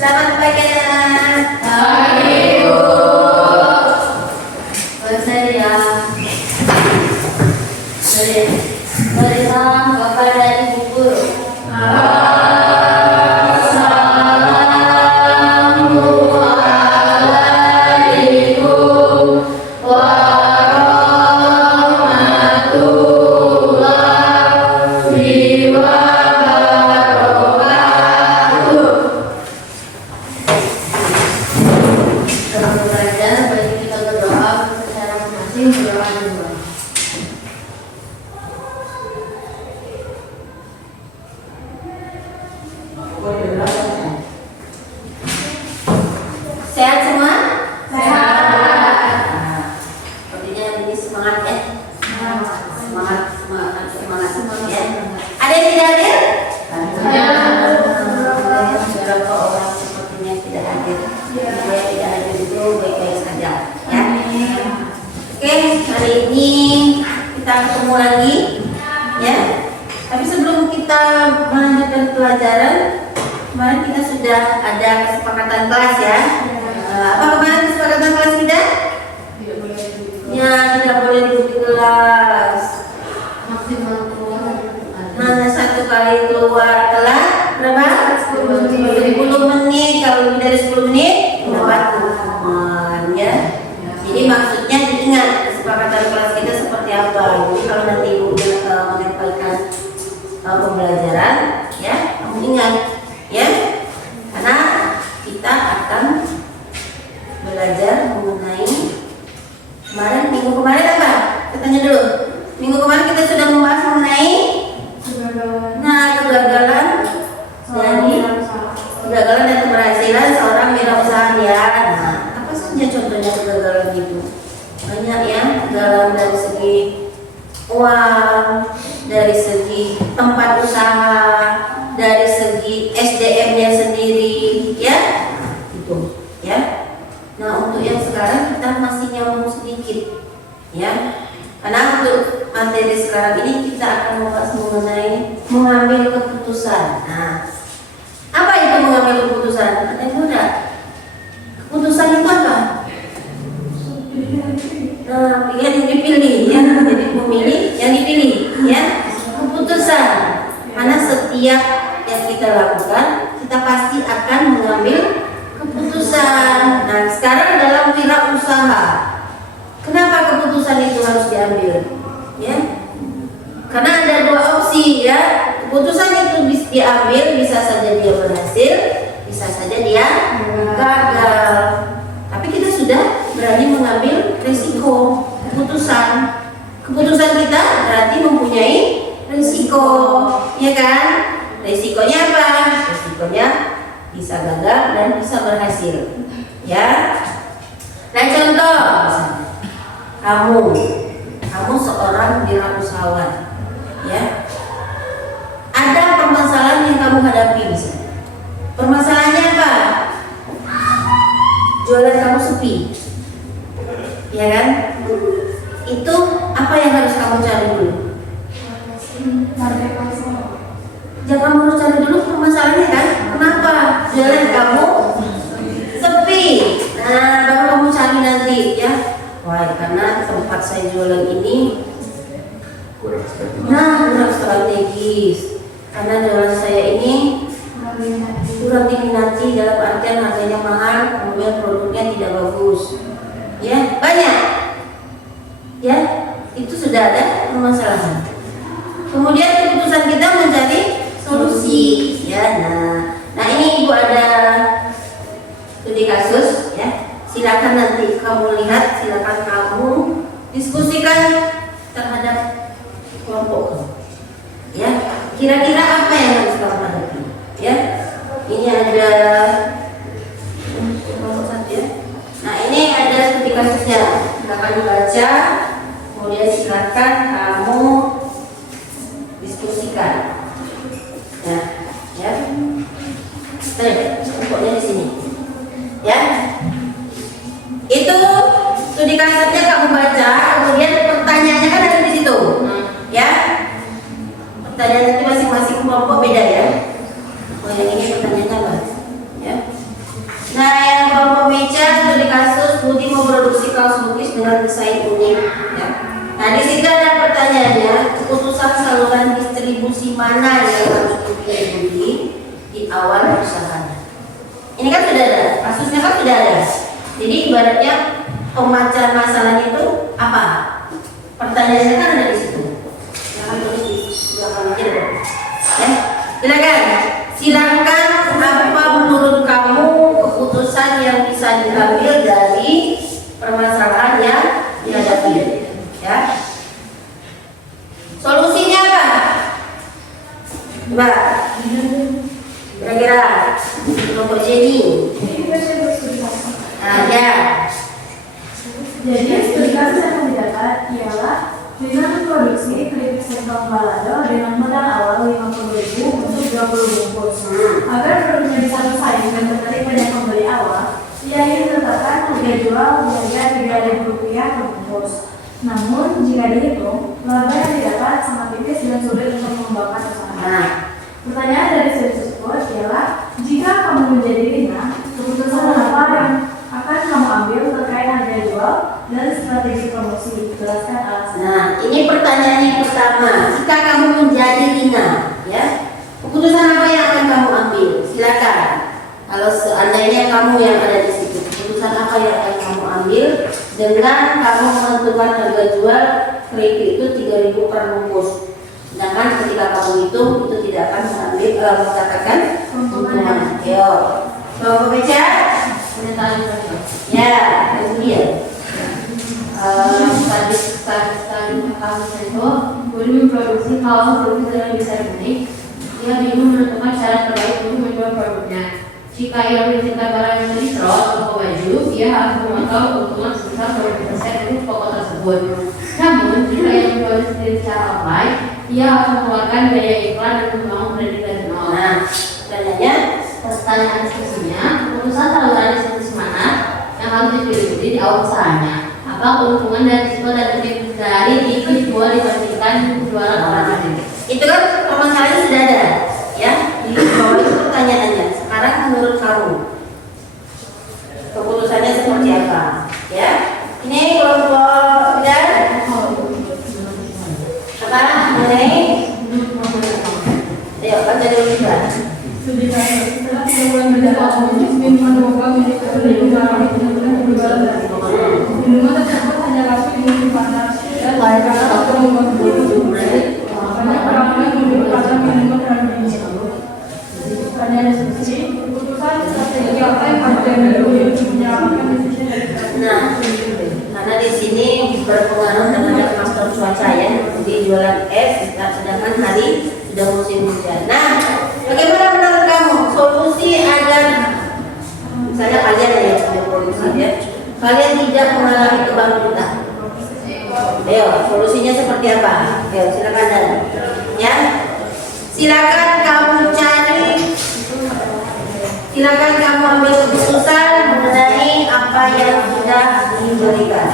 Selamat pagi anak. Pagi, Bu. Bersedia. Berikan kepada Ibu Guru. Assalamualaikum warahmatullahi wabarakatuh. Sebelum belajar, baik kita berdoa secara masing-masing berdoa dulu. Sehat semua? Sehat. Sepertinya ini semangat ya. Semangat ya. Ada yang tidak hadir? Beberapa orang sepertinya tidak hadir. Saya tidak hadir itu baik-baik saja. Ya. Oke, hari ini kita ketemu lagi, ya. Tapi sebelum kita melanjutkan pelajaran, kemarin kita sudah ada kesepakatan kelas ya. Apa kemarin kesepakatan kelas kita? Ya, tidak boleh duduk di kelas. Mana satu kali keluar kelas berapa? 10 menit. Kalau lebih dari 10 menit dapat hukuman ya. Jadi maksudnya diingat kesepakatan kelas kita seperti apa. Jadi kalau nanti ibu menyampaikan pembelajaran ya, kamu ingat ya, karena kita akan belajar mengenai minggu kemarin apa? Kita tanya dulu. Minggu kemarin kita sudah membahas mengenai kegagalan dan keberhasilan seorang wirausaha ya. Nah, apa saja contohnya kegagalan itu? Banyak ya, kegagalan dari segi uang, dari segi tempat usaha, dari segi SDM-nya sendiri, ya, itu, ya. Nah, untuk yang sekarang kita masih nyambung sedikit, ya. Karena untuk materi sekarang ini kita akan membahas mengenai mengambil keputusan. Nah, apa itu mengambil keputusan? Ada yang mudah. Keputusan itu apa? Nah, pilihan yang dipilih, ya. Jadi memilih yang dipilih, ya. Keputusan. Karena setiap yang kita lakukan, kita pasti akan mengambil keputusan. Nah, sekarang dalam wirausaha, kenapa keputusan itu harus diambil? Ya, karena ada dua opsi ya. Keputusan itu diambil, bisa saja dia berhasil, bisa saja dia gagal. Tapi kita sudah berani mengambil risiko keputusan. Keputusan kita berarti mempunyai risiko, ya kan? Risikonya apa? Risikonya bisa gagal dan bisa berhasil, ya. Nah, contoh kamu seorang wirausahawan, ya. Ada permasalahan yang kamu hadapi misalnya. Permasalahannya apa? Jualan kamu sepi, ya kan? Itu apa yang harus kamu cari dulu? Jangan kamu harus cari dulu permasalahannya kan? Kenapa jualan kamu sepi? Nah, baru kamu cari nanti ya. Wah, karena tempat saya jualan ini kurang strategis. Karena jualan saya ini kurang diminati, dalam artian harganya mahal, kemudian produknya tidak bagus. Ya, banyak. Ya, itu sudah ada permasalahan. Kemudian keputusan kita mencari solusi. Ya, nah ini ibu ada studi kasus ya. Silakan nanti kamu lihat, silakan kamu diskusikan terhadap kelompok kamu. Ya, kira-kira apa yang harus kamu hadapi? Ya, ini ada kelompok satu ya. Nah, ini ada studi kasusnya. Silakan dibaca, kemudian silakan kamu diskusikan. Nah, ya. Kelompoknya di sini. Ya. Itu studi kasusnya kamu baca, kemudian pertanyaannya kan ada di situ, ya. Pertanyaan nanti masing-masing kelompok beda ya. Oh, yang ini pertanyaannya apa? Ya. Nah, yang kelompok meja studi kasus Budi memproduksi kaos lukis dengan desain unik. Ya. Nah, di situ ada pertanyaannya, keputusan saluran distribusi mana yang harus dipilih Budi di awal usahanya? Ini kan sudah ada, kasusnya kan sudah ada. Jadi ibaratnya pemacar masalah itu apa? Pertanyaannya kan ada di situ. Jangan tulis di belakang aja deh. Ya, silakan. Silakan apa menurut kamu keputusan yang bisa diambil dari permasalahan yang dihadapi? Ya. Solusinya apa? Mbak, kira-kira kelompok Jenny. Ya. Jadi studi kasus yang didapat ialah dengan produksi keripik singkong balado dengan modal awal 50.000 untuk 20 bungkus. Agar produknya bisa bersaing dan menarik banyak pembeli awal, ia ingin menetapkan harga jual harga Rp3.000 per bungkus. Namun jika dihitung, laba yang didapat sangat tipis dan sulit untuk mengembangkan usaha. Pertanyaan dari studi tersebut ialah, jika kamu menjadi Rina, keputusan apa yang akan kamu ambil terkait harga jual dan strategi promosi? Jelaskan alasan. Nah, ini pertanyaan yang pertama. Jika kamu menjadi Rina, ya, keputusan apa yang akan kamu ambil? Silakan. Kalau seandainya kamu yang ada di situ, keputusan apa yang akan kamu ambil dengan kamu menentukan harga jual keripik itu 3.000 per bungkus. Sedangkan ketika kamu hitung itu tidak akan mengambil mengatakan keuntungan. Yo, bawa meja. Ya, kemudian Tadi kamu Sento Budi memproduksi kaos lukis dengan desain unik. Ia bingung menentukan syarat terbaik untuk menjual produknya. Jika ia mengizinkan barang yang distro atau baju, ia harus memantau keuntungan sebesar 20% untuk toko tersebut. Namun, jika ia menjual sendiri secara online, ia harus mengeluarkan biaya iklan dan membangun kredit dari nol. Nah, pertanyaan diskusinya, keputusan saluran distribusi mana yang harus dipilih di awal usahanya? Apa keuntungan dan risiko dari bisnis jual dibandingkan jualan orang lain? itu kan permasalahannya sudah ada, ya. Di bawah itu pertanyaannya. Sekarang menurut kamu keputusannya seperti apa? Ya, ini kelompok dan apa mengenai? Ayo baca dulu kita. Studi kasus setelah 3 bulan berjalan, BIM menemukan milik penjualan minuman tersebut hanya laku di pasar dan karena promosi banyak orang yang membeli pasar minuman terhadap ini. Pertanyaan diskusi, keputusan strategi apa yang harus diambil untuk menyelamatkan bisnisnya dari Nah, karena di sini berpengaruh terhadap faktor cuaca ya. Di jualan es, sedangkan hari sudah musim hujan. Nah, bagaimana menurut kamu solusi agar misalnya kalian ya sudah produksi ya, kalian tidak mengalami kebangkrutan? Ayo, solusinya seperti apa? Ayo, silakan Dan. Ya, silakan kamu cari, silakan kamu ambil keputusan mengenai apa yang sudah diberikan.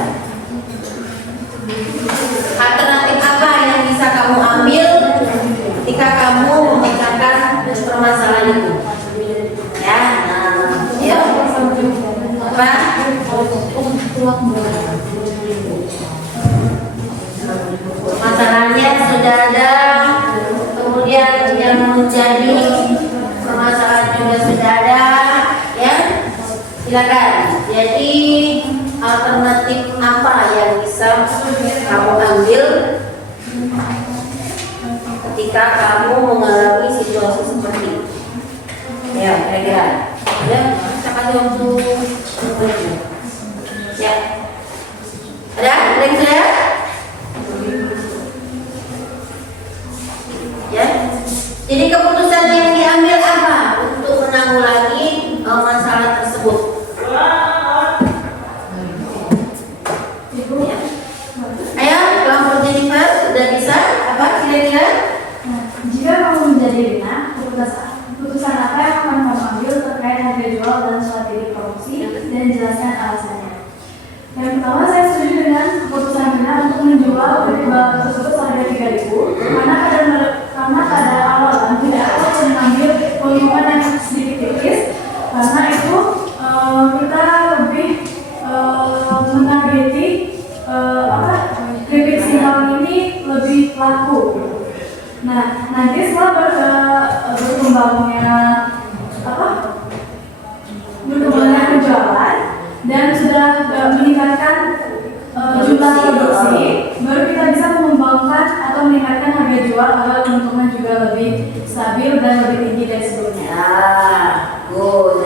Alternatif apa yang bisa kamu ambil ketika kamu memecahkan permasalahan itu? Ya, nah, ya. Apa? Masalahnya sudah ada, kemudian yang menjadi permasalahan juga sudah ada, ya. Silakan. Jadi alternatif apa yang bisa kamu ambil ketika kamu mengalami situasi seperti itu? Ya, kira-kira. Ya, kita kasih waktu. Ya. Ada? Ada yang sudah? Ya. Jadi keputusan yang diambil apa untuk menanggulangi masalah tersebut? Ya. Ayo, kelompok Jennifer sudah bisa apa kira-kira? Jika kamu menjadi Rina, keputusan apa yang akan kamu ambil terkait harga jual dan strategi promosi dan jelaskan alasannya. Yang pertama, saya setuju dengan keputusan Rina untuk menjual barang tersebut seharga 3.000 karena pada awalan tidak perlu mengambil keuntungan yang sedikit tipis karena itu Nanti setelah berkembangnya berkembangnya penjualan dan sudah meningkatkan jumlah produksi, baru kita bisa mengembangkan atau meningkatkan harga jual agar keuntungan juga lebih stabil dan lebih tinggi dari sebelumnya. Ya,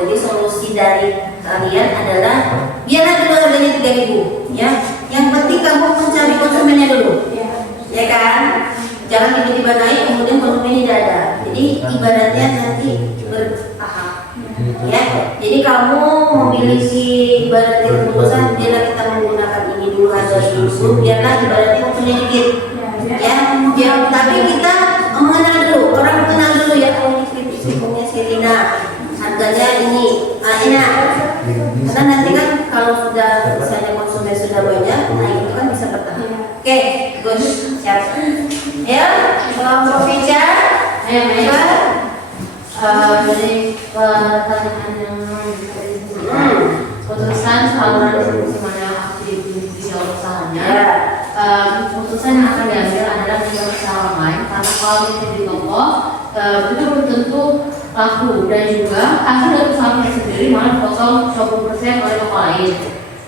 jadi solusi dari kalian adalah biarlah dulu harganya 3.000 ya. Yang penting kamu mencari konsumennya dulu. Ya kan? Jangan tiba-tiba naik kemudian konsumennya tidak ada. Jadi ibaratnya nanti bertahap. Ya. Jadi kamu memiliki ibaratnya keputusan biarlah kita menggunakan ini dulu harga itu, biarlah ibaratnya konsumennya dikit. Ya, tapi kita mengenal dulu, orang mengenal dulu ya. Oh, ini punya Sirina, harganya ini, enak. Karena nanti kan kalau sudah misalnya konsumen sudah banyak, nah itu kan bisa bertahan. Oke, Gus, siap. Ya, kelompok Pica, Dari pertanyaan yang putusan soal distribusi mana aktivitas usahanya. Keputusan yang akan diambil adalah tidak usaha online karena kalau di toko itu belum tentu laku dan juga hasil dari usahanya sendiri malah dipotong 20% oleh toko lain.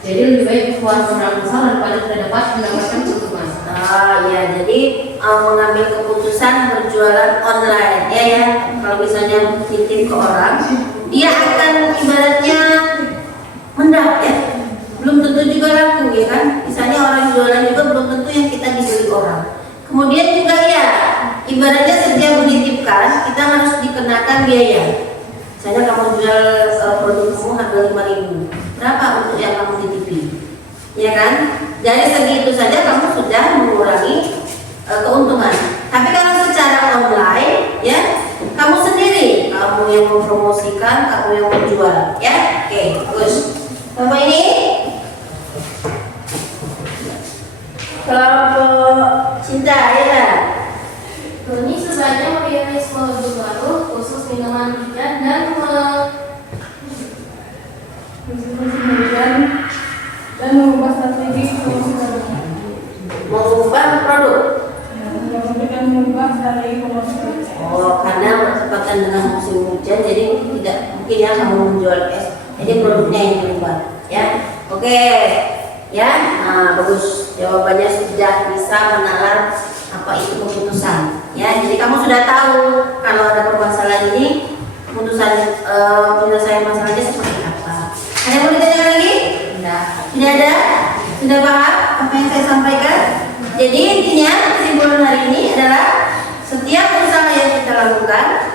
Jadi lebih baik keluar modal besar daripada tidak dapat mendapatkan keuntungan. Ya, jadi mengambil keputusan berjualan online ya. Kalau misalnya titip ke orang, dia akan ibaratnya mendapat ya. Belum tentu juga laku ya kan. Misalnya orang jualan juga belum tentu yang kita dibeli orang. Kemudian juga ya, ibaratnya setiap menitipkan kita harus dikenakan biaya. Misalnya kamu jual produk kamu harga 5.000, berapa untuk yang kamu titipi? Ya kan? Dari segi itu saja kamu sudah mengurangi keuntungan. Tapi kalau secara online, ya, kamu sendiri, kamu yang mempromosikan, kamu yang menjual, ya. Oke, terus. Contoh ini, kelompok cinta, ya. Doni sebaiknya merilis produk baru khusus minuman hujan dan mengubah strategi promosi produk. Mengubah produk. Memberikan mengubah strategi promosi produk. Karena bertepatan dengan musim hujan, jadi tidak mungkin ya kamu menjual es. Jadi produknya yang berubah, ya. Oke, ya. Nah, bagus. Jawabannya sudah bisa menalar apa itu keputusan. Ya, jadi kamu sudah tahu kalau ada permasalahan ini, keputusan penyelesaian masalahnya seperti apa. Ada yang mau ditanya lagi? Tidak ada? Sudah paham apa yang saya sampaikan? Jadi intinya kesimpulan hari ini adalah setiap usaha yang kita lakukan,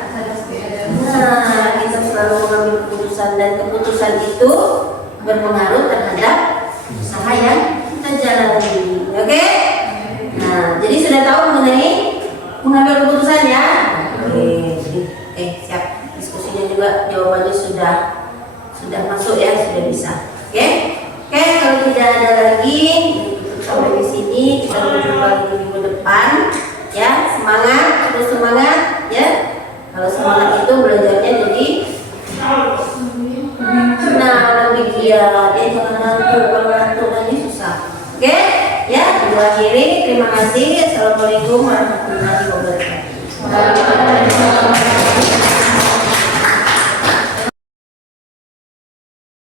kita selalu mengambil keputusan dan keputusan itu berpengaruh terhadap usaha yang kita jalani. Oke? Nah, jadi sudah tahu mengenai mengambil keputusan ya. Oke, siap. Diskusinya juga jawabannya sudah masuk ya, sudah bisa. Oke, kalau tidak ada lagi sampai di sini, kita berjumpa lagi minggu depan. Ya, semangat, terus semangat ya. Kalau semangat itu belajarnya jadi lebih giat. Ya, jangan ngantuk, kalau ngantuk nanti susah. Oke, ya, akhiri. Terima kasih. Assalamualaikum warahmatullahi wabarakatuh.